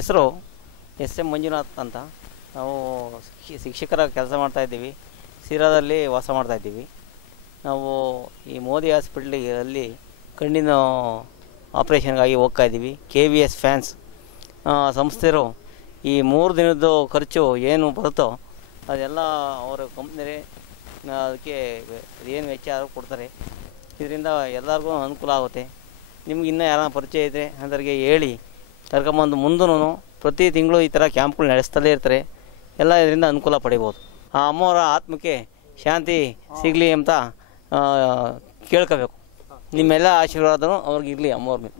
ಹೆಸರು ಎಸ್.ಎಂ. ಮಂಜುನಾಥ್ ಅಂತ. ನಾವು ಶಿಕ್ಷಕರ ಕೆಲಸ ಮಾಡ್ತಾಯಿದ್ದೀವಿ. ಸಿರಾದಲ್ಲಿ ವಾಸ ಮಾಡ್ತಾಯಿದ್ದೀವಿ. ನಾವು ಈ ಮೋದಿ ಹಾಸ್ಪಿಟ್ಲಿಗೆ ಕಣ್ಣಿನ ಆಪ್ರೇಷನ್ಗಾಗಿ ಹೋಗ್ತಾಯಿದ್ದೀವಿ. KVS ಫ್ಯಾನ್ಸ್ ಸಂಸ್ಥೆಯರು ಈ 3 ದಿನದ್ದು ಖರ್ಚು ಏನು ಬರುತ್ತೋ ಅದೆಲ್ಲ ಅವರ ಕಂಪ್ನಿ ಅದಕ್ಕೆ ಏನು ವೆಚ್ಚ ಆದರೂ ಕೊಡ್ತಾರೆ. ಇದರಿಂದ ಎಲ್ಲರಿಗೂ ಅನುಕೂಲ ಆಗುತ್ತೆ. ನಿಮ್ಗೆ ಇನ್ನೂ ಯಾರನ್ನ ಪರಿಚಯ ಇದ್ದರೆ ಅಂಥವ್ರಿಗೆ ಹೇಳಿ ಕರ್ಕೊಂಬಂದು ಮುಂದೂ ಪ್ರತಿ ತಿಂಗಳು ಈ ಥರ ಕ್ಯಾಂಪ್ಗಳು ನಡೆಸ್ತಲೇ ಇರ್ತಾರೆ. ಎಲ್ಲ ಇದರಿಂದ ಅನುಕೂಲ ಪಡಿಬೋದು. ಆ ಅಮ್ಮವರ ಆತ್ಮಕ್ಕೆ ಶಾಂತಿ ಸಿಗಲಿ ಅಂತ ಕೇಳ್ಕೋಬೇಕು. ನಿಮ್ಮೆಲ್ಲ ಆಶೀರ್ವಾದನೂ ಅವ್ರಿಗಿರಲಿ ಅಮ್ಮವ್ರ ಮೇಲೆ.